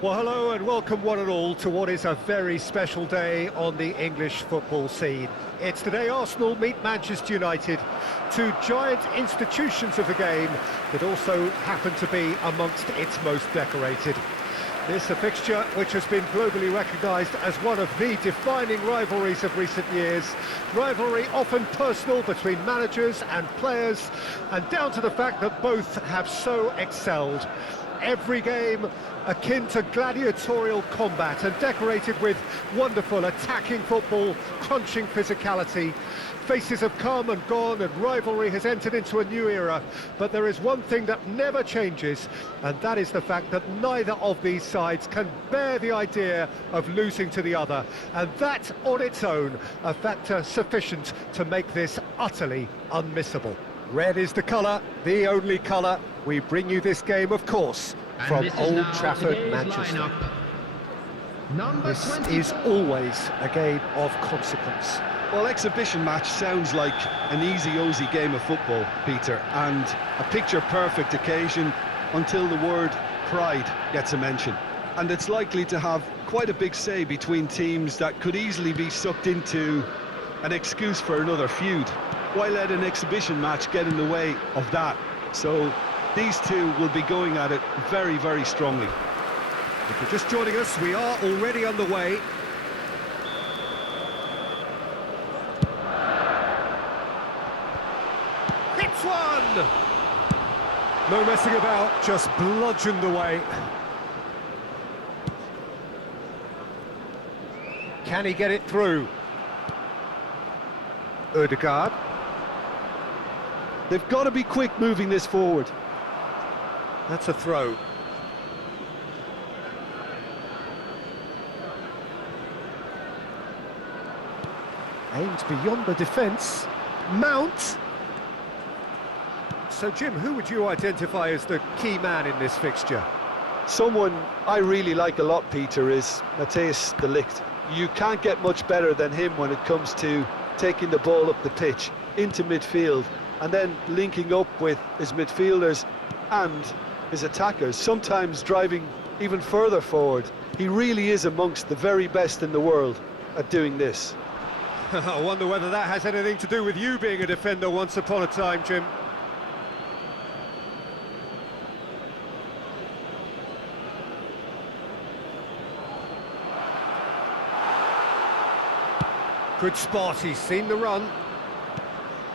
Well, hello and welcome one and all to what is a very special day on the English football scene. It's the day Arsenal meet Manchester United, two giant institutions of the game that also happen to be amongst its most decorated. This a fixture which has been globally recognised as one of the defining rivalries of recent years. Rivalry often personal between managers and players, and down to the fact that both have so excelled. Every game akin to gladiatorial combat and decorated with wonderful attacking football, crunching physicality. Faces have come and gone and rivalry has entered into a new era, but there is one thing that never changes, and that is the fact that neither of these sides can bear the idea of losing to the other, and that on its own a factor sufficient to make this utterly unmissable. Red is the colour, the only colour. We bring you this game, of course, from Old Trafford, Manchester. This is always a game of consequence. Well, exhibition match sounds like an easy-ozy game of football, Peter, and a picture-perfect occasion until the word pride gets a mention. And it's likely to have quite a big say between teams that could easily be sucked into an excuse for another feud. Why let an exhibition match get in the way of that? So these two will be going at it very, very strongly. If you're just joining us, we are already underway. Hits one! No messing about, just bludgeoned away. Can he get it through? Ødegaard. They've got to be quick moving this forward. That's a throw. Aimed beyond the defence. Mount! So, Jim, who would you identify as the key man in this fixture? Someone I really like a lot, Peter, is Matthijs de Ligt. You can't get much better than him when it comes to taking the ball up the pitch, into midfield, and then linking up with his midfielders and his attackers, sometimes driving even further forward. He really is amongst the very best in the world at doing this. I wonder whether that has anything to do with you being a defender once upon a time, Jim. Good spot, he's seen the run.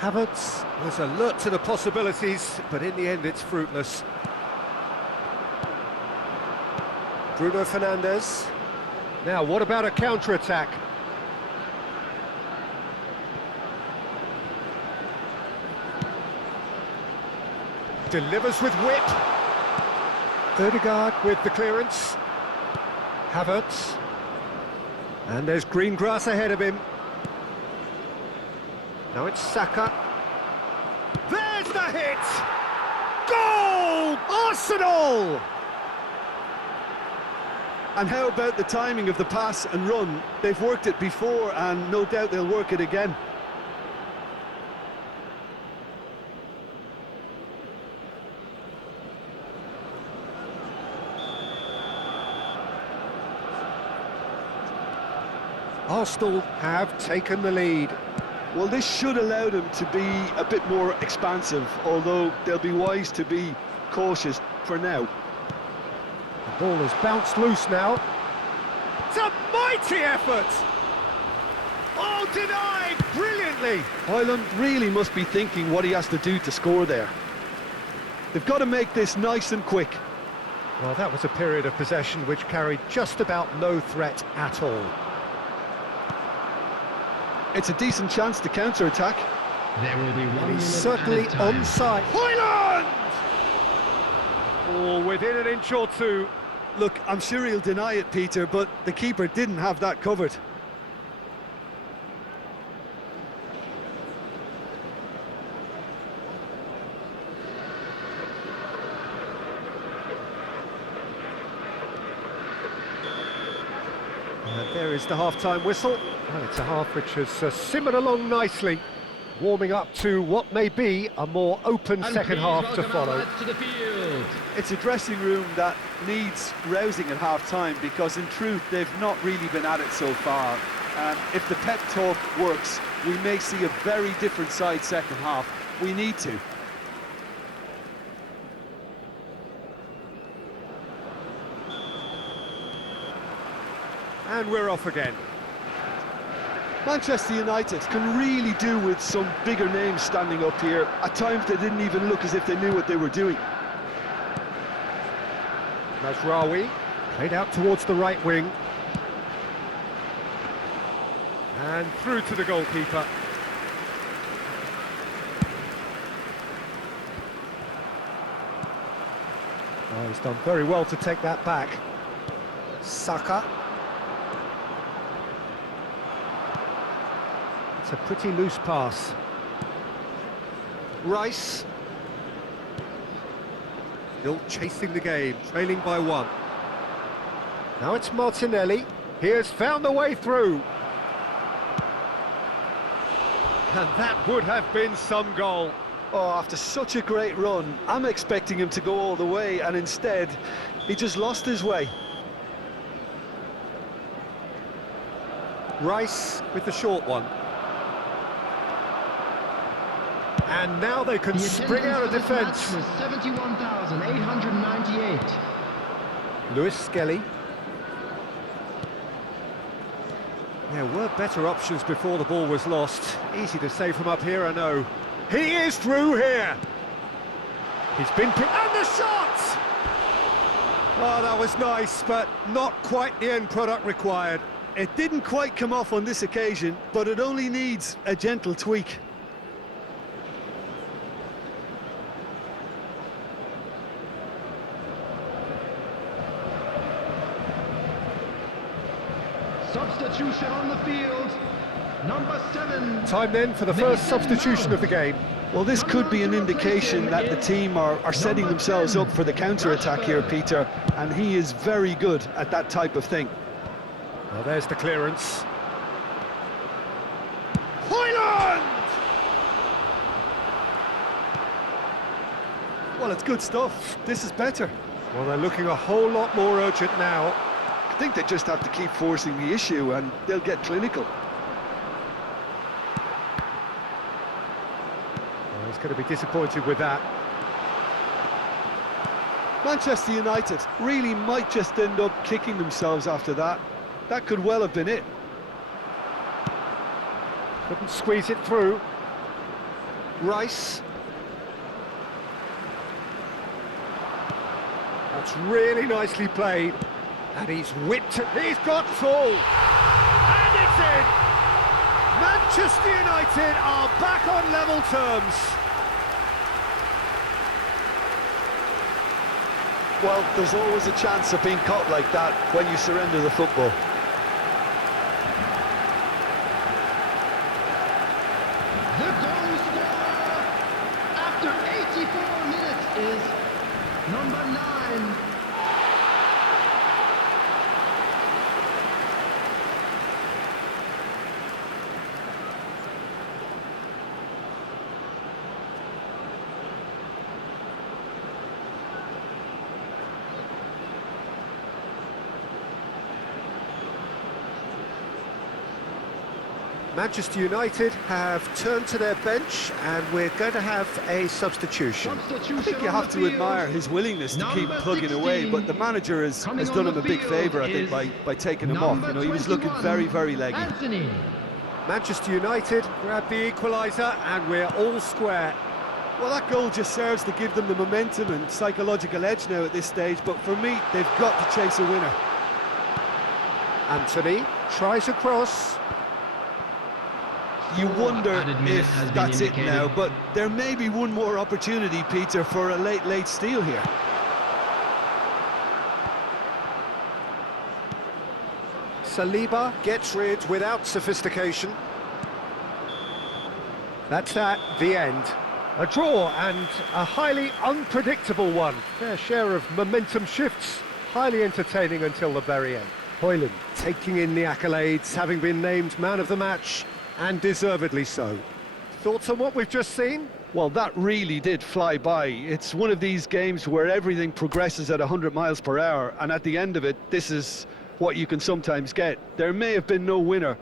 Havertz was alert to the possibilities, but in the end it's fruitless. Bruno Fernandes. Now, what about a counter-attack? Delivers with whip. Ødegaard with the clearance. Havertz. And there's green grass ahead of him. Now it's Saka. There's the hit! Goal! Arsenal! And how about the timing of the pass and run? They've worked it before and no doubt they'll work it again. Arsenal have taken the lead. Well, this should allow them to be a bit more expansive, although they'll be wise to be cautious for now. The ball has bounced loose now. It's a mighty effort! Oh, denied brilliantly! Højlund really must be thinking what he has to do to score there. They've got to make this nice and quick. Well, that was a period of possession which carried just about no threat at all. It's a decent chance to counter-attack. There will be 1 minute He's certainly onside. Højlund! Oh, within an inch or two. Look, I'm sure he'll deny it, Peter, but the keeper didn't have that covered. And there is the half-time whistle. Well, it's a half which has simmered along nicely. warming up to what may be a more open second half to follow. To the field. It's a dressing room that needs rousing at half-time, because in truth they've not really been at it so far. If the pep talk works, we may see a very different side second half. We need to. And we're off again. Manchester United can really do with some bigger names standing up here. At times they didn't even look as if they knew what they were doing. Mazraoui played out towards the right wing. And through to the goalkeeper. Oh, he's done very well to take that back. Saka. It's a pretty loose pass. Rice. Still chasing the game, trailing by 1. Now it's Martinelli. He has found the way through. And that would have been some goal. Oh, after such a great run, I'm expecting him to go all the way, and instead, he just lost his way. Rice with the short one. And now they can spring out of defence. 71,898. Lewis Skelly. There were better options before the ball was lost. Easy to say from up here, I know. He is through here. He's been picked, and the shot! Oh, that was nice, but not quite the end product required. It didn't quite come off on this occasion, but it only needs a gentle tweak. Substitution on the field. Number 7. Time then for the first substitution of the game. Well, this could be an indication that the team are setting themselves up for the counter-attack here, Peter, and he is very good at that type of thing. Well, there's the clearance. Højlund! Well, it's good stuff. This is better. Well, they're looking a whole lot more urgent now. I think they just have to keep forcing the issue and they'll get clinical. Well, he's going to be disappointed with that. Manchester United really might just end up kicking themselves after that. That could well have been it. Couldn't squeeze it through. Rice. That's really nicely played. And he's whipped it. He's got full. And it's in! Manchester United are back on level terms. Well, there's always a chance of being caught like that when you surrender the football. The goal scorer after 84 minutes is number 9. Manchester United have turned to their bench and we're going to have a substitution. I think you have to admire his willingness to keep plugging away, but the manager has done him a big favour, I think, by taking him off. You know, he was looking very, very leggy. Manchester United grab the equaliser and we're all square. Well, that goal just serves to give them the momentum and psychological edge now at this stage, but for me, they've got to chase a winner. Anthony tries a cross. You wonder if that's it now, but there may be one more opportunity, Peter, for a late steal here. Saliba gets rid without sophistication. That's the end. A draw and a highly unpredictable one. Fair share of momentum shifts, highly entertaining until the very end. Højlund taking in the accolades, having been named man of the match, and deservedly so. Thoughts on what we've just seen? Well, that really did fly by. It's one of these games where everything progresses at 100 miles per hour, and at the end of it, this is what you can sometimes get. There may have been no winner,